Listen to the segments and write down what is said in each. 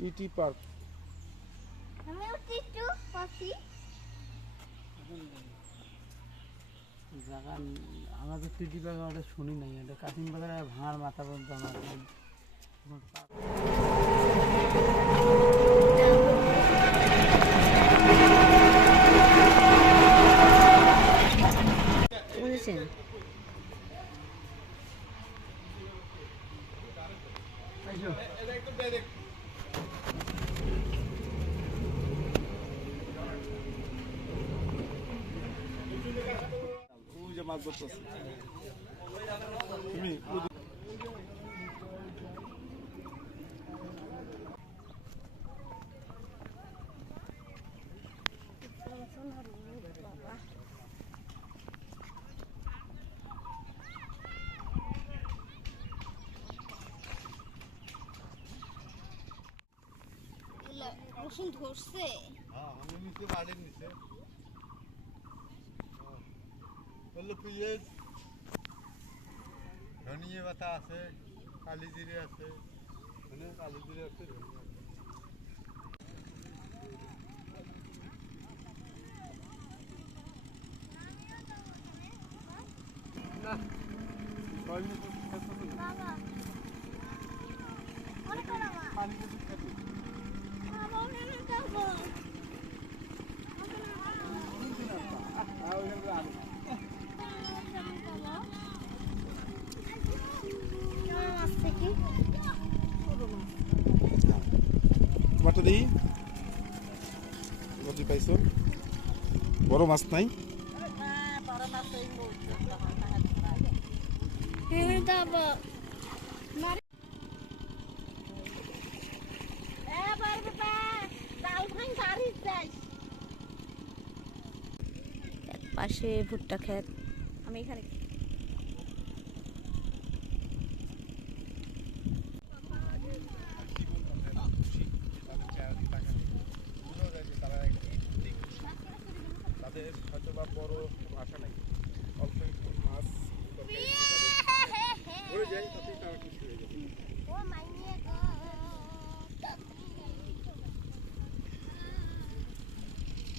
TT park আমিও টিটু পাখি জায়গা আমাদের টিটি পার্ক ওটা শুনি নাই, এটা কাশিম বাজারে ভাঙার মাথা পর্যন্ত আমার বুঝেছেন। মাছ ধরতেছে তুমি রসুন ধরছে। আমি নিচে বাড়ির নিচে বললো পেঁয়াজ ধনিয়া পাতা আছে, কালি জিরে আছে, মানে কালি জিরে আছে, ধনিয়া আছে। না বাবা ওরে করো মা পানি কিছু খেতে বাবা ওরে না যাবো বাটা দেখি কত পাইছো? বড় মাছ নাই? পাশে ভুট্টা ক্ষেত, আমি এখানে তাদের হয়তো বা বড় আশা নাই, অল্প একটু মাছ ধরে যাই তাতেই তারা খুশি হয়ে যাবে।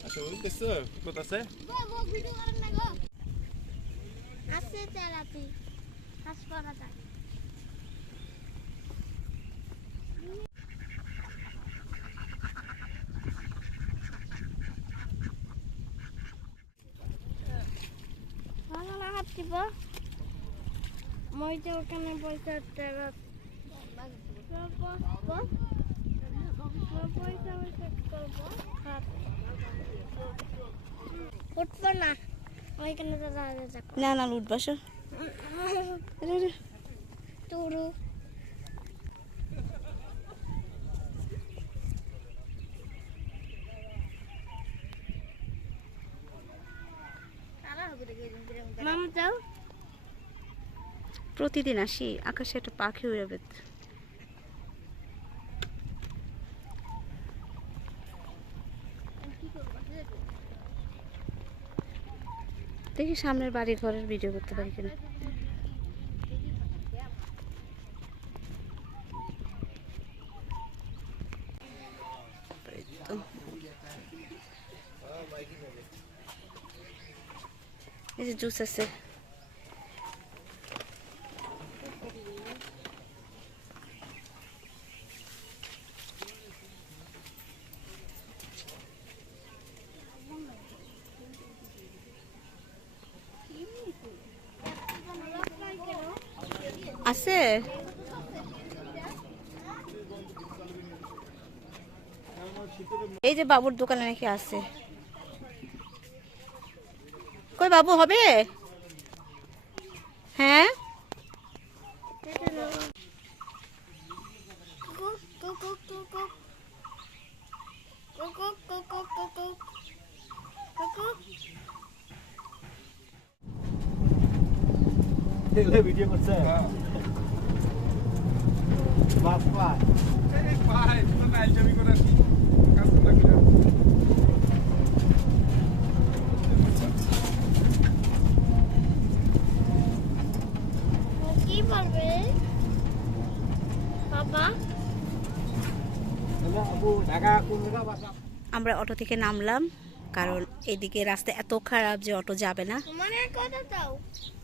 আচ্ছা ওই দেখছো কত আছে? আছে তেলাপি হাঁস করা যায়। ভালো না হাত দিব মইটা ওখানে পয়সা টাকা উঠবো না ওইখানে না না উঠবো টুরু মামা যাও। প্রতিদিন আসি, আকাশে একটা পাখি উড়ে বেত। দেখি সামনের বাড়ি ঘরের ভিডিও করতে পারি কিনা। এই যে জুস আছে। আছে এই যে বাবুর দোকানে নাকি আছে। কই বাবু হবে? হ্যাঁ দেখলে ভিডিও করছে বাপ পায় এই পায় তো নাইল জমি করে কি কাজ না করে কি পারবে বাবা? না আমরা অটো থেকে নামলাম, কারণ এদিকে রাস্তা এত খারাপ যে অটো যাবে না।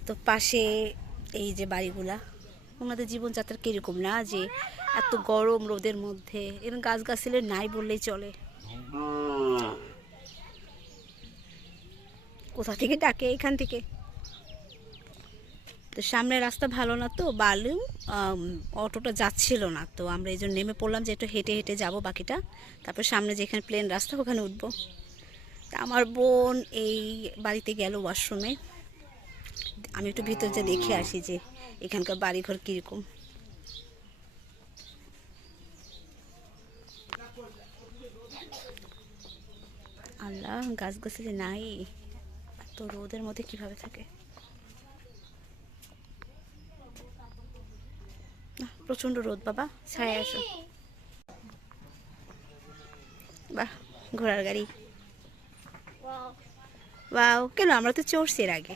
তো পাশে এই যে বাড়িগুলা, ওনাদের জীবনযাত্রা কিরকম না, যে এত গরম রোদের মধ্যে এরকম গাছগাছালি নাই বললেই চলে। কোথা থেকে ডাকে এখান থেকে। তো সামনের রাস্তা ভালো না, তো বালু অটোটা যাচ্ছিল না, তো আমরা এই জন্য নেমে পড়লাম যে একটু হেঁটে হেঁটে যাবো বাকিটা, তারপর সামনে যেখানে প্লেন রাস্তা ওখানে উঠবো। তা আমার বোন এই বাড়িতে গেল ওয়াশরুমে, আমি একটু ভিতর যে দেখে আসি যে এখানকার বাড়িঘর কীরকম। আল্লাহ, গাছগাছালি নাই, তো রোদের মধ্যে কিভাবে থাকে। প্রচন্ড রোদ বাবা, ছায় আসো। বাহ, ঘোড়ার গাড়ি। বাও, কেন আমরা তো চড়ছি এর আগে।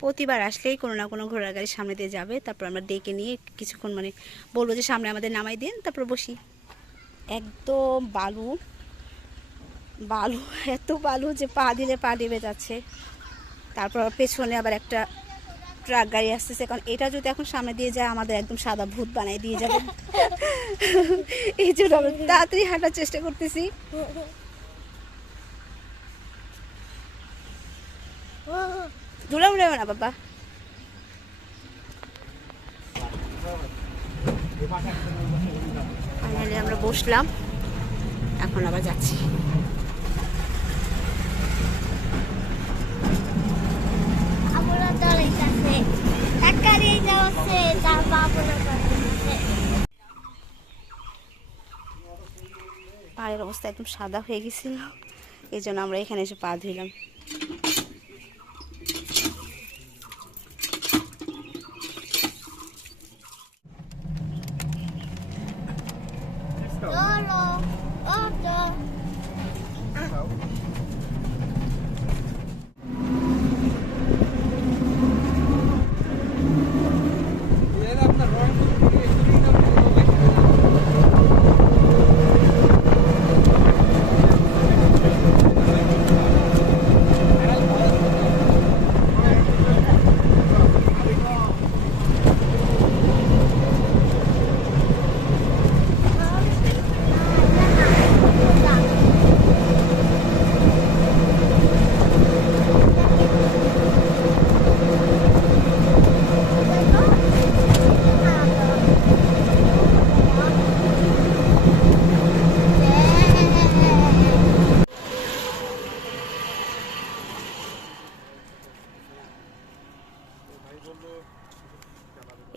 প্রতিবার আসলেই কোনো না কোনো ঘোড়ার গাড়ির সামনে দিয়ে যাবে, তারপর আমরা ডেকে নিয়ে কিছুক্ষণ মানে বলবো যে সামনে আমাদের নামাই দিন, তারপর বসি। একদম বালু বালু, এত বালু যে পা দিলে পা ডেবে যাচ্ছে। তারপর পেছনে আবার একটা ট্রাক গাড়ি আসতেছে, কারণ এটা যদি এখন সামনে দিয়ে যায় আমাদের একদম সাদা ভূত বানাই দিয়ে যাবে। এই জন্য আমরা তাড়াতাড়ি হাঁটার চেষ্টা করতেছি। দূরে উড়ে না বাবা। ফাইনালি আমরা বসলাম, এখন আবার যাচ্ছি। পায়ের অবস্থা একদম সাদা হয়ে গেছিল, এই জন্য আমরা এখানে এসে পা ধুইলাম।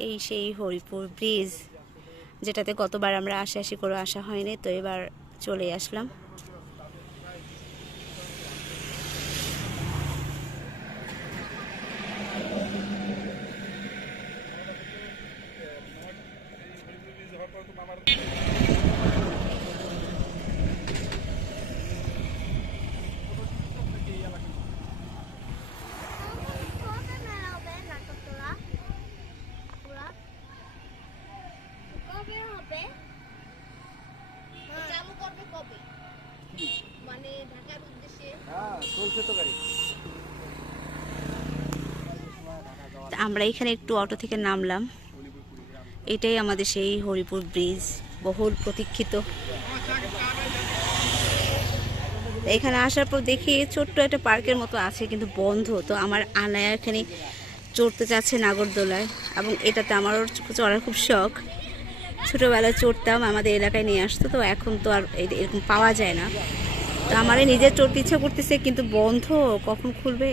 এই সেই হরিপুর ব্রিজ, যেটাতে গতবার আমরা আশি করে আসা হয়নি, তো এবার চলে আসলাম। আমরা এখানে একটু অটো থেকে নামলাম, এটাই আমাদের সেই হরিপুর ব্রিজ, বহুল প্রতীক্ষিত। এখানে আসার পর দেখি ছোট্ট একটা পার্কের মতো আছে, কিন্তু বন্ধ। তো আমার আনায়া এখানে চড়তে চাচ্ছে নাগরদোলায়, এবং এটাতে আমারও চড়ার খুব শখ। ছোটোবেলায় চড়তাম, আমাদের এলাকায় নিয়ে আসতো, তো এখন তো আর এরকম পাওয়া যায় না। তো আমারই নিজের চড়তে ইচ্ছা করতেছে, কিন্তু বন্ধ, কখন খুলবে।